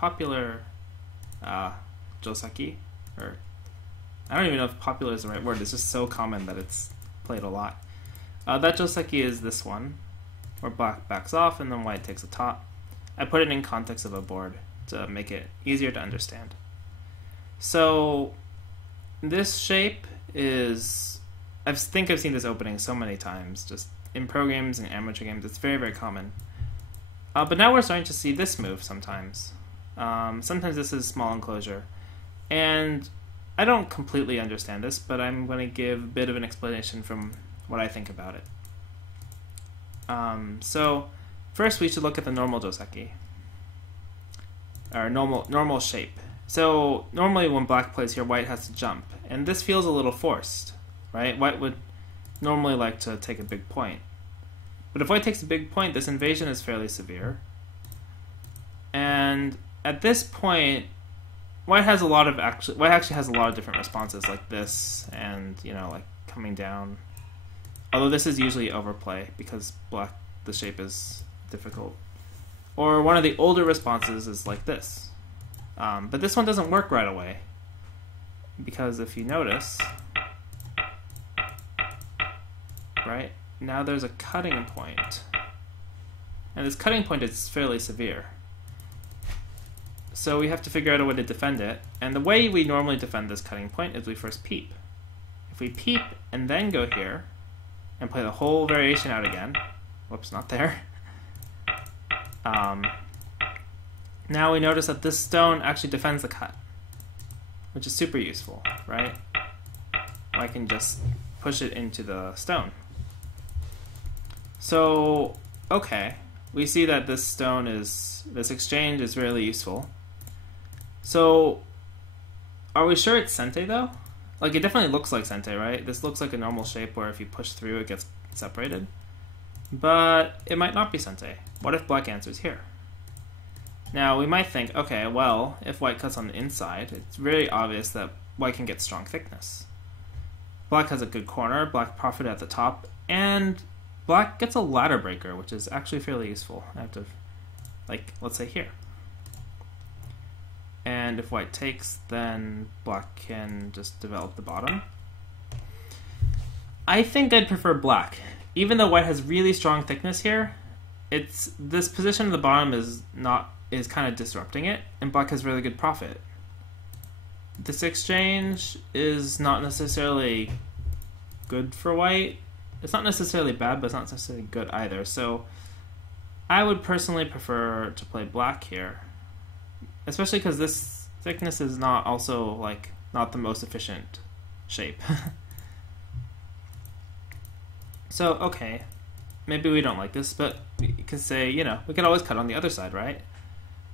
popular Joseki, or I don't even know if popular is the right word. It's just so common that it's played a lot. That Joseki is this one, where black backs off and then white takes the top. I put it in context of a board to make it easier to understand. So this shape is, I think I've seen this opening so many times, just in pro games and amateur games. It's very, very common. But now we're starting to see this move sometimes. Sometimes this is small enclosure. And I don't completely understand this, but I'm going to give a bit of an explanation from what I think about it. So first we should look at the normal Joseki, or normal shape. So normally when black plays here, white has to jump, and this feels a little forced, right? White would normally like to take a big point. But if white takes a big point, this invasion is fairly severe. And at this point, white actually has a lot of different responses, like this, and like coming down. Although this is usually overplay because black, the shape is difficult. Or one of the older responses is like this. But this one doesn't work right away, because if you notice, right, now there's a cutting point. And this cutting point is fairly severe. So we have to figure out a way to defend it. And the way we normally defend this cutting point is we first peep. If we peep and then go here and play the whole variation out again, whoops, not there. Now we notice that this stone actually defends the cut, which is super useful, right? I can just push it into the stone. So, okay, we see that this exchange is really useful. So, are we sure it's Sente though? Like, it definitely looks like Sente, right? This looks like a normal shape where if you push through it gets separated. But it might not be Sente. What if black answers here? Now, we might think, okay, well, if white cuts on the inside, it's very obvious that white can get strong thickness. Black has a good corner, black profited at the top, and black gets a ladder breaker, which is actually fairly useful. I have to, like, let's say here. And if white takes, then black can just develop the bottom. I think I'd prefer black. Even though white has really strong thickness here, this position of the bottom is kind of disrupting it, and black has really good profit. This exchange is not necessarily good for white. It's not necessarily bad, but it's not necessarily good either. So I would personally prefer to play black here, especially because this thickness is not the most efficient shape. So, okay, maybe we don't like this, but we could say, we could always cut on the other side, right?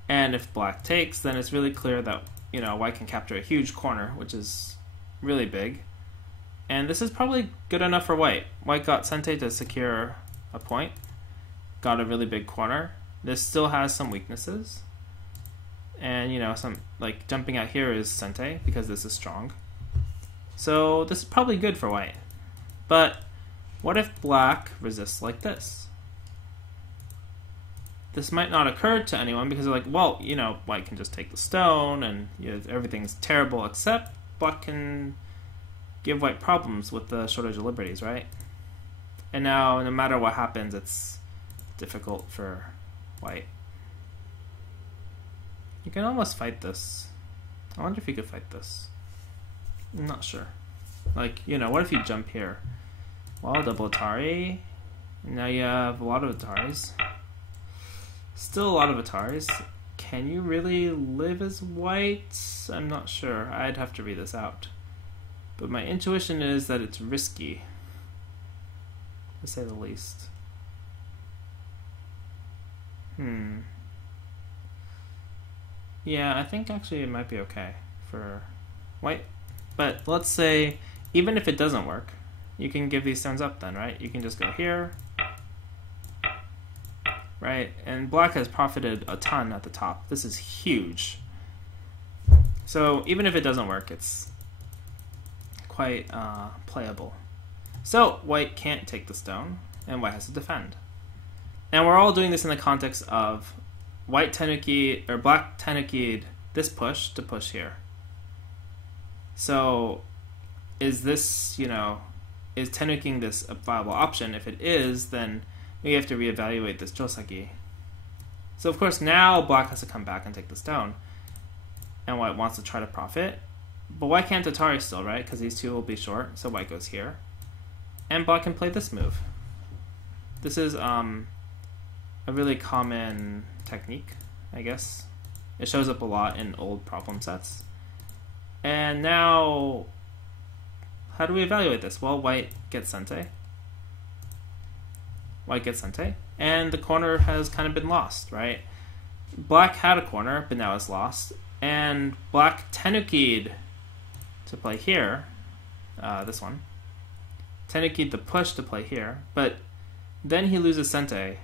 And if black takes, then it's really clear that, white can capture a huge corner, which is really big. And this is probably good enough for white. White got Sente to secure a point, got a really big corner. This still has some weaknesses. And, some, like, jumping out here is Sente, because this is strong. So this is probably good for white. But what if black resists like this? This might not occur to anyone because they're like, well, white can just take the stone and everything's terrible, except black can give white problems with the shortage of liberties, right? And now, no matter what happens, it's difficult for white. You can almost fight this. I wonder if you could fight this. I'm not sure. Like, what if you jump here? Well, double Atari. Now you have a lot of Ataris. Still a lot of Ataris. Can you really live as white? I'm not sure. I'd have to read this out. But my intuition is that it's risky, to say the least. Yeah, I think actually it might be okay for white. But let's say, even if it doesn't work, you can give these stones up then, right? You can just go here, right? And black has profited a ton at the top. This is huge. So even if it doesn't work, it's quite playable. So white can't take the stone, and white has to defend. And we're all doing this in the context of white tenuki or black tenuki'd this push to push here. So is this, is tenuking this a viable option? If it is, then we have to reevaluate this Joseki. So of course now black has to come back and take the stone, and white wants to try to profit. But white can't Atari still, right? Because these two will be short, so white goes here. And black can play this move. This is a really common technique, I guess. It shows up a lot in old problem sets. And now, how do we evaluate this? Well, white gets sente. White gets sente. And the corner has kind of been lost, right? Black had a corner, but now it's lost. And black tenuki'd to play here, this one. Tenuki'd the push to play here, but then he loses sente.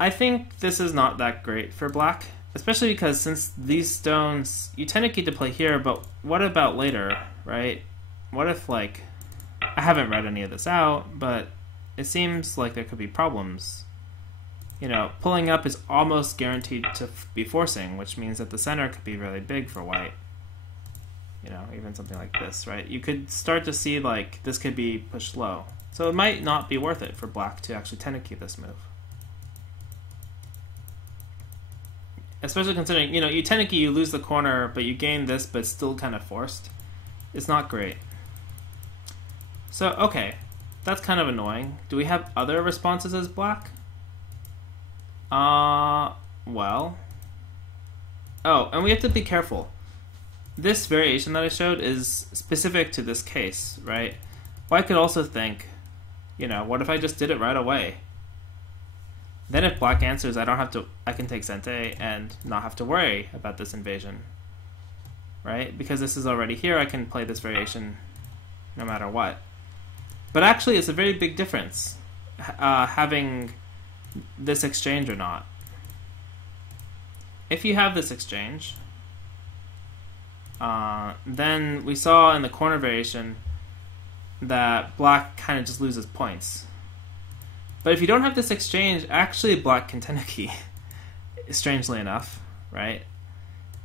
I think this is not that great for black, especially because since these stones, you tenuki'd to play here, but what about later, right? What if, I haven't read any of this out, but it seems like there could be problems. Pulling up is almost guaranteed to be forcing, which means that the center could be really big for white. Even something like this, right? You could start to see, this could be pushed low. So it might not be worth it for black to actually tenuki this move. Especially considering, you tenuki, you lose the corner, but you gain this, but it's still kind of forced. It's not great. So, okay. That's kind of annoying. Do we have other responses as black? Well. Oh, and we have to be careful. This variation that I showed is specific to this case, right? White could also think, what if I just did it right away? Then if black answers, I can take sente and not have to worry about this invasion, right? Because this is already here, I can play this variation no matter what. But actually, it's a very big difference having this exchange or not. If you have this exchange, then we saw in the corner variation that black kind of just loses points. But if you don't have this exchange, actually black can tenuki, strangely enough, right?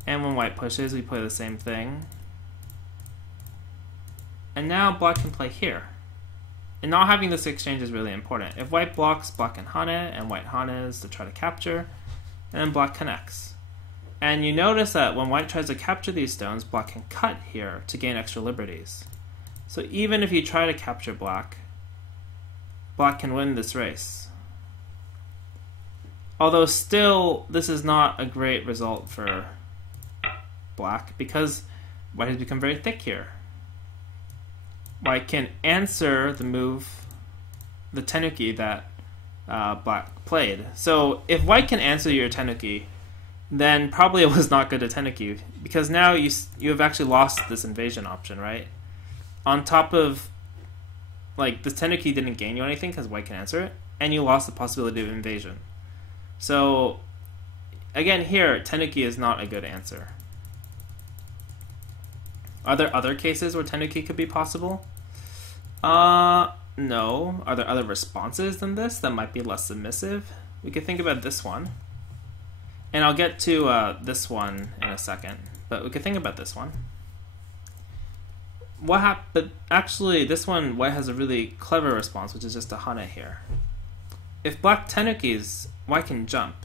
And when white pushes, we play the same thing. And now black can play here. And not having this exchange is really important. If white blocks, black can hane, and white hanes to try to capture, and then black connects. And you notice that when white tries to capture these stones, black can cut here to gain extra liberties. So even if you try to capture black, black can win this race. Although still, this is not a great result for black, because white has become very thick here. White can answer the move, the tenuki that black played. So if white can answer your tenuki, then probably it was not good to tenuki, because now you have actually lost this invasion option, right? On top of, this tenuki didn't gain you anything because white can answer it, and you lost the possibility of invasion. So again, here, tenuki is not a good answer. Are there other cases where tenuki could be possible? No. Are there other responses than this that might be less submissive? We could think about this one. And I'll get to this one in a second. But we could think about this one. But actually, this one, white has a really clever response, which is just a hane here. If black tenukis, white can jump.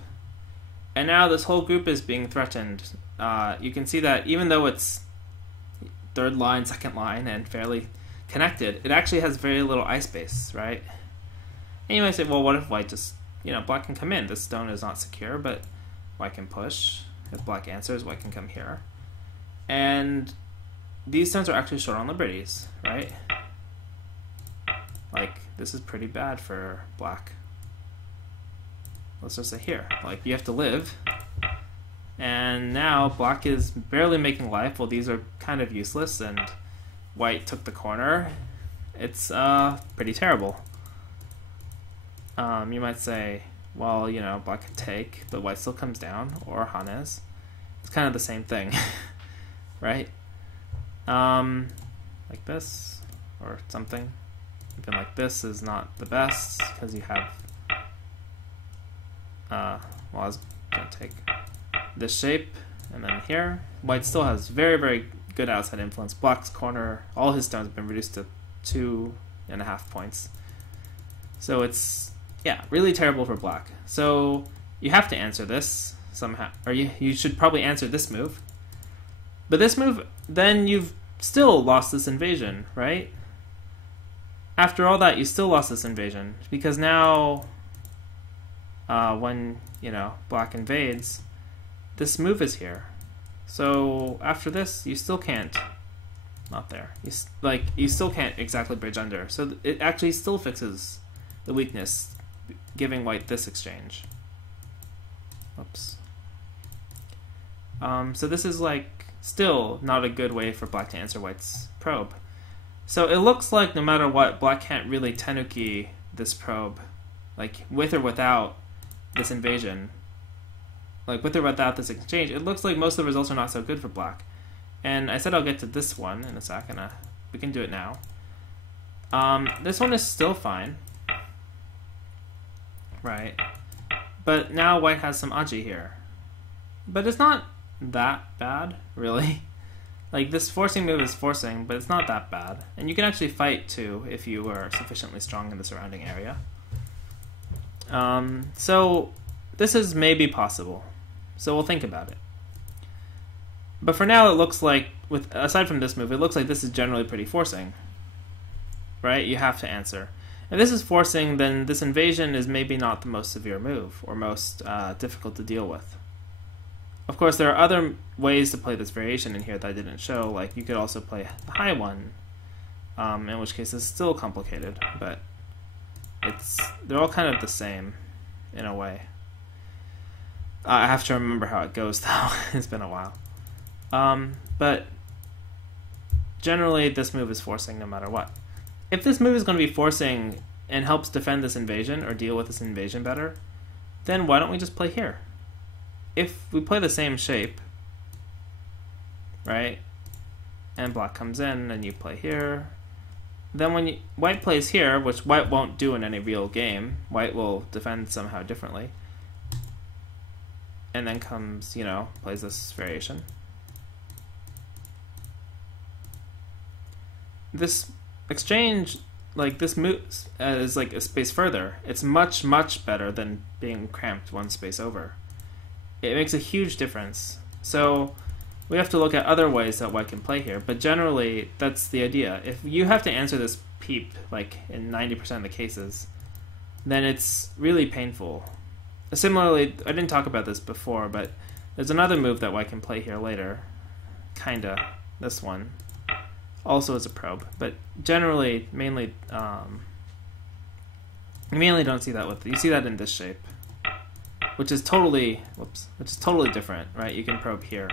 And now this whole group is being threatened. You can see that even though it's third line, second line, and fairly connected, it actually has very little eye space, right? And you might say, well, what if white just, black can come in. This stone is not secure, but white can push. If black answers, white can come here. And these stones are actually short on liberties, right? This is pretty bad for black. Let's just say here, you have to live. And now black is barely making life. Well, these are kind of useless, and white took the corner. It's pretty terrible. You might say, well, black can take, but white still comes down, or hanes. It's kind of the same thing, right? Like this, or something. Even like this is not the best, because you have, well, Gonna take this shape, and then here. White still has very, very good outside influence. Black's corner, all his stones have been reduced to 2.5 points. So it's, yeah, really terrible for black. So you have to answer this somehow, or you should probably answer this move. But this move, then you've still lost this invasion, right? After all that, you still lost this invasion, because now when, black invades, this move is here. So after this, you still can't, not there. You still can't exactly bridge under. So it actually still fixes the weakness, giving white this exchange. Oops. So this is still not a good way for black to answer white's probe. So it looks like no matter what, black can't really tenuki this probe, with or without this invasion. With or without this exchange, it looks like most of the results are not so good for black. And I said I'll get to this one in a second. We can do it now. This one is still fine. Right. But now white has some aji here. But it's not that bad, really. This forcing move is forcing, but it's not that bad. And you can actually fight, too, if you are sufficiently strong in the surrounding area. So this is maybe possible. So we'll think about it. But for now, it looks like, aside from this move, it looks like this is generally pretty forcing. Right? You have to answer. If this is forcing, then this invasion is maybe not the most severe move, or most difficult to deal with. Of course, there are other ways to play this variation in here that I didn't show. You could also play the high one, in which case it's still complicated, but they're all kind of the same, in a way. I have to remember how it goes, though. It's been a while. But generally, this move is forcing no matter what. If this move is going to be forcing and helps defend this invasion or deal with this invasion better, then why don't we just play here? If we play the same shape, right, and black comes in and you play here, then when white plays here, which white won't do in any real game, white will defend somehow differently, and then comes, plays this variation. This exchange, this moves is a space further. It's much, much better than being cramped one space over. It makes a huge difference. So we have to look at other ways that white can play here, but generally that's the idea. If you have to answer this peep, in 90% of the cases, then it's really painful. Similarly, I didn't talk about this before, but there's another move that white can play here later. Kinda. This one. Also as a probe. But generally, mainly you mainly don't see that with... You see that in this shape. Which is totally different, right? You can probe here.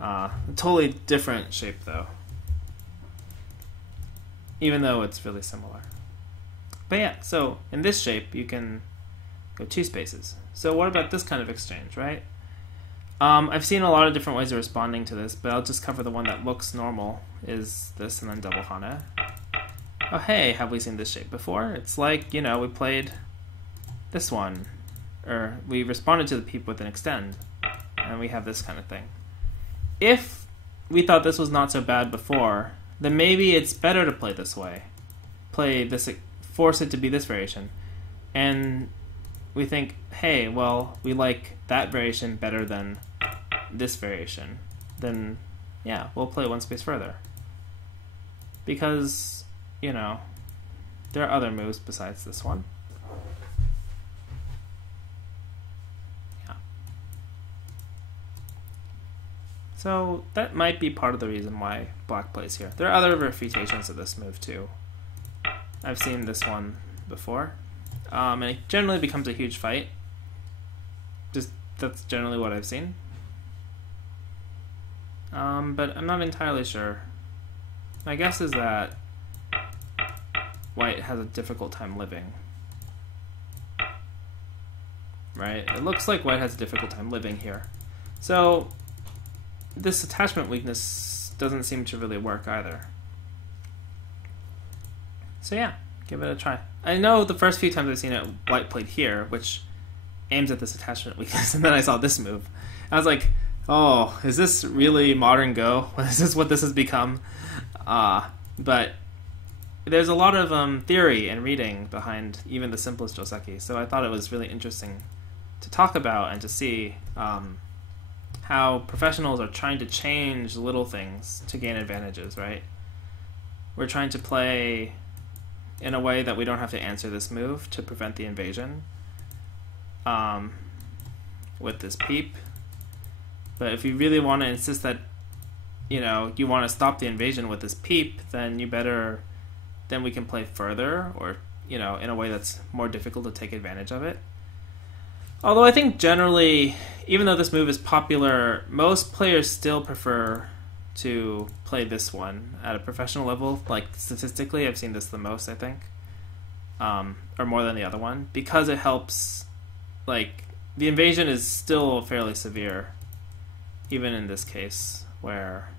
A totally different shape, though. Even though it's really similar. But yeah, so in this shape, you can go 2 spaces. So what about this kind of exchange, right? I've seen a lot of different ways of responding to this, but I'll just cover the one that looks normal, is this and then double hana. Oh hey, have we seen this shape before? It's we played this one. Or we responded to the peep with an extend, and we have this kind of thing. If we thought this was not so bad before, then maybe it's better to play this way. Play this, force it to be this variation. And we think, hey, well, we like that variation better than this variation. Then, yeah, we'll play one space further. Because, there are other moves besides this one. So that might be part of the reason why black plays here. There are other refutations of this move too. I've seen this one before. And it generally becomes a huge fight. That's generally what I've seen. But I'm not entirely sure. My guess is that white has a difficult time living. Right? It looks like white has a difficult time living here. So this attachment weakness doesn't seem to really work either. So yeah, give it a try. I know the first few times I've seen it, white played here, which aims at this attachment weakness, and then I saw this move. I was like, oh, is this really modern Go? Is this what this has become? But there's a lot of theory and reading behind even the simplest Joseki, so I thought it was really interesting to talk about and to see how professionals are trying to change little things to gain advantages, right? We're trying to play in a way that we don't have to answer this move to prevent the invasion with this peep. But if you really want to insist that, you know, you want to stop the invasion with this peep, then we can play further, or, you know, in a way that's more difficult to take advantage of it. Although I think generally, even though this move is popular, most players still prefer to play this one at a professional level. Like, statistically, I've seen this the most, I think, or more than the other one, because it helps. Like, the invasion is still fairly severe, even in this case, where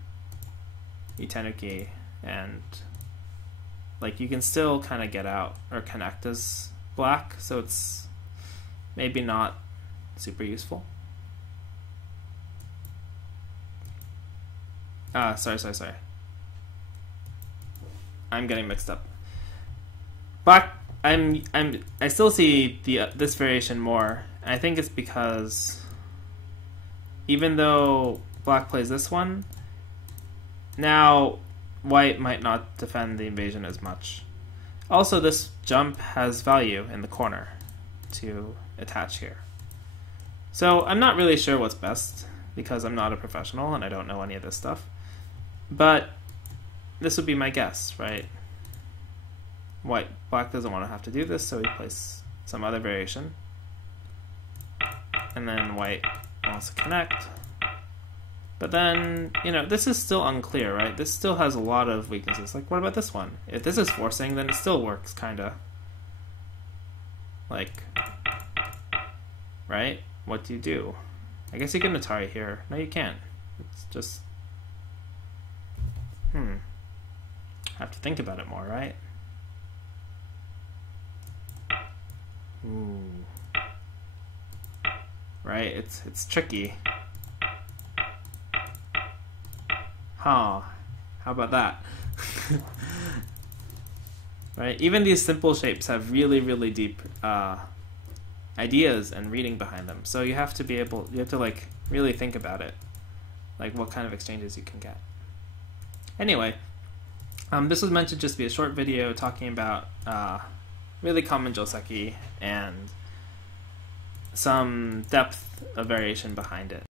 Itenuki and, like, you can still kind of get out or connect as black, so it's maybe not super useful. Sorry. I'm getting mixed up. Black, I still see this variation more. I think it's because even though black plays this one, now white might not defend the invasion as much. Also, this jump has value in the corner to attach here. So I'm not really sure what's best, because I'm not a professional and I don't know any of this stuff. But this would be my guess, right? Black doesn't want to have to do this, so he plays some other variation. And then white wants to connect. But then, you know, this is still unclear, right? This still has a lot of weaknesses. Like, what about this one? If this is forcing, then it still works, kinda. Like, right? What do you do? I guess you can Atari here. No, you can't. It's just... have to think about it more, right? Ooh. Right? It's tricky. Huh. How about that? Right? Even these simple shapes have really, really deep ideas and reading behind them. So you have to like really think about it. Like what kind of exchanges you can get. Anyway, this was meant to just be a short video talking about really common Joseki and some depth of variation behind it.